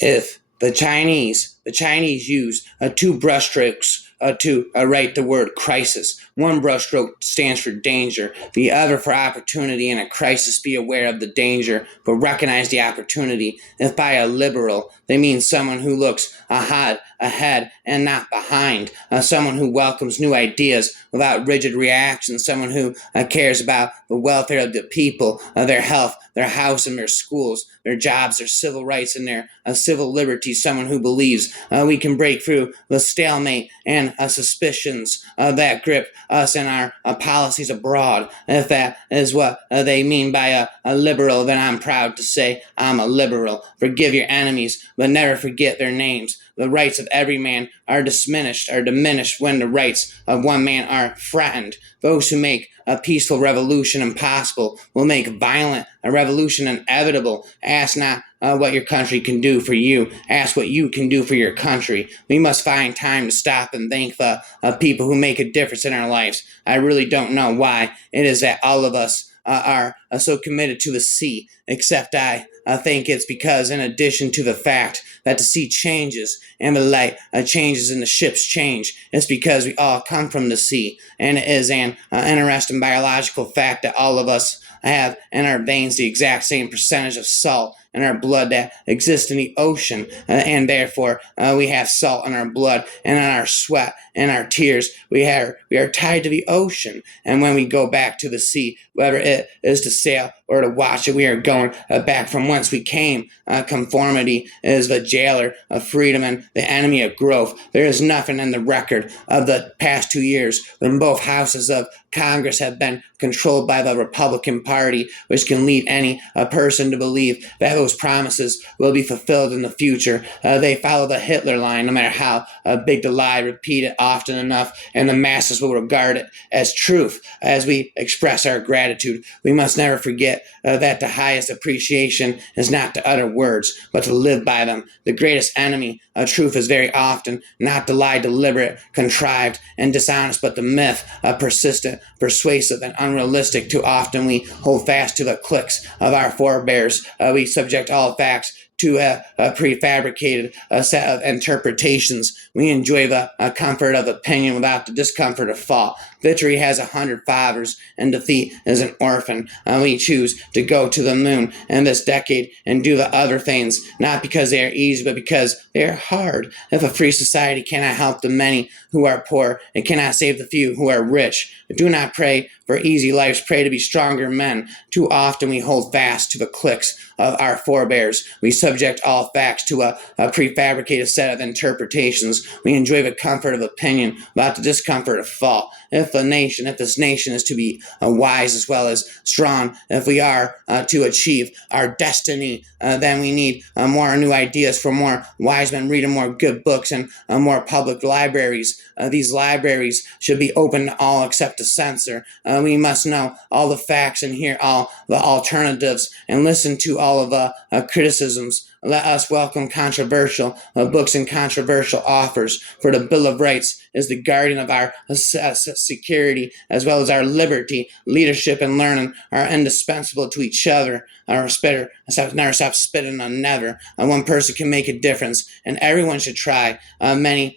if the Chinese use two brushstrokes to write the word crisis. One brushstroke stands for danger, the other for opportunity. In a crisis, be aware of the danger, but recognize the opportunity. If by a liberal they mean someone who looks ahead and not behind, someone who welcomes new ideas without rigid reactions, someone who cares about the welfare of the people, their health, their house, and their schools, their jobs, their civil rights, and their civil liberties, someone who believes we can break through the stalemate and suspicions that grip us and our policies abroad. If that is what they mean by a liberal, then I'm proud to say I'm a liberal. Forgive your enemies, but never forget their names. The rights of every man are diminished when the rights of one man are threatened. Those who make a peaceful revolution impossible will make a revolution inevitable. Ask not what your country can do for you. Ask what you can do for your country. We must find time to stop and thank the people who make a difference in our lives. I really don't know why it is that all of us are so committed to the sea, except I think it's because, in addition to the fact that the sea changes and the light changes and the ships change, it's because we all come from the sea. And it is an interesting biological fact that all of us have in our veins the exact same percentage of salt in our blood that exists in the ocean, and therefore we have salt in our blood and in our sweat and our tears. We are tied to the ocean, and when we go back to the sea, whether it is to sail or to watch it, we are going back from whence we came. Conformity is the jailer of freedom and the enemy of growth. There is nothing in the record of the past 2 years when both houses of Congress have been controlled by the Republican Party, which can lead any person to believe that those promises will be fulfilled in the future. They follow the Hitler line, no matter how big the lie, repeat it often enough, and the masses will regard it as truth. As we express our gratitude, we must never forget that the highest appreciation is not to utter words, but to live by them. The greatest enemy of truth is very often not the lie deliberate, contrived, and dishonest, but the myth, persistent, persuasive, and unrealistic. Too often we hold fast to the cliques of our forebears. We subject all facts to a prefabricated set of interpretations. We enjoy the comfort of opinion without the discomfort of thought. Victory has 100 fathers, and defeat is an orphan. We choose to go to the moon in this decade and do the other things, not because they are easy, but because they are hard. If a free society cannot help the many who are poor, it cannot save the few who are rich. Do not pray for easy lives, pray to be stronger men. Too often we hold fast to the cliques of our forebears. We subject all facts to a prefabricated set of interpretations. We enjoy the comfort of opinion without the discomfort of thought. If this nation is to be wise as well as strong, if we are to achieve our destiny, then we need more new ideas from more wise men, reading more good books and more public libraries. These libraries should be open to all except the censor. We must know all the facts and hear all the alternatives and listen to all of the criticisms. Let us welcome controversial books and controversial authors, for the Bill of Rights is the guardian of our security as well as our liberty. Leadership and learning are indispensable to each other. Never stop spitting on never. One person can make a difference, and everyone should try. A man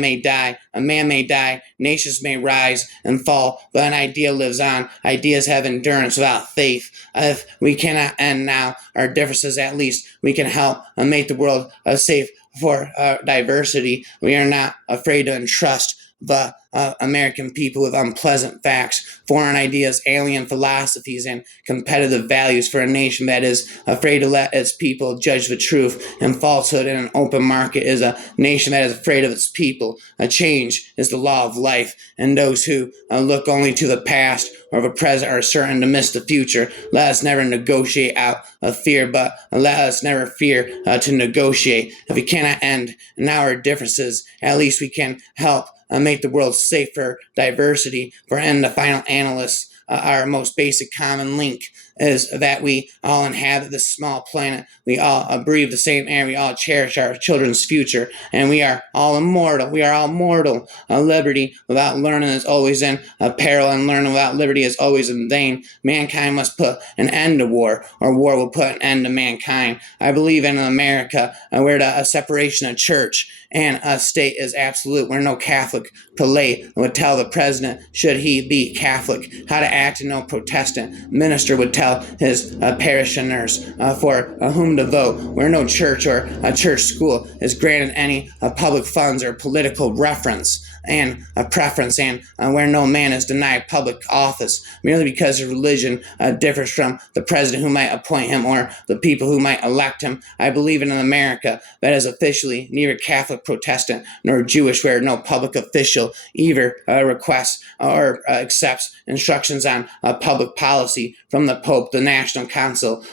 may die, nations may rise and fall, but an idea lives on. Ideas have endurance without faith. If we cannot end now our differences, at least we can help make the world safe for diversity. We are not afraid to entrust the American people with unpleasant facts, foreign ideas, alien philosophies, and competitive values for a nation that is afraid to let its people judge the truth and falsehood in an open market is a nation that is afraid of its people. A change is the law of life, and those who look only to the past or the present are certain to miss the future. Let us never negotiate out of fear, but let us never fear to negotiate. If we cannot end now our differences, at least we can help make the world safe for diversity. For in the final analysts, our most basic common link is that we all inhabit this small planet. We all breathe the same air. We all cherish our children's future, and we are all immortal. We are all mortal. Liberty without learning is always in peril, and learning without liberty is always in vain. Mankind must put an end to war, or war will put an end to mankind. I believe in America where the separation of church and state is absolute, where no Catholic prelate would tell the president, should he be Catholic, how to act, and no Protestant minister would tell his parishioners for whom to vote, where no church or church school is granted any public funds or political reference and a preference, and where no man is denied public office merely because his religion differs from the president who might appoint him or the people who might elect him. I believe in an America that is officially neither Catholic, Protestant, nor Jewish, where no public official either requests or accepts instructions on public policy from the Pope, the National Council,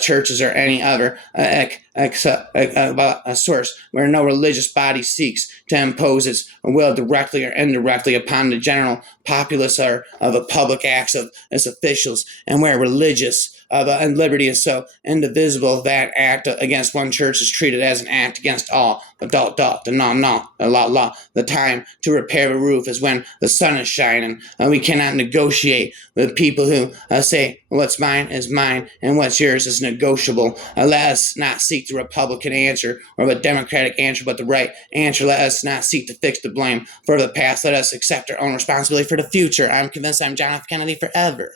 churches, or any other a source, where no religious body seeks to impose its will directly or indirectly upon the general populace or of a public acts of its officials, and where religious and liberty is so indivisible that act against one church is treated as an act against all. The law. The time to repair a roof is when the sun is shining. We cannot negotiate with people who say what's mine is mine and what's yours is negotiable. Let us not seek the Republican answer or the Democratic answer, but the right answer. Let us not seek to fix the blame for the past. Let us accept our own responsibility for the future. I'm convinced I'm John F. Kennedy forever.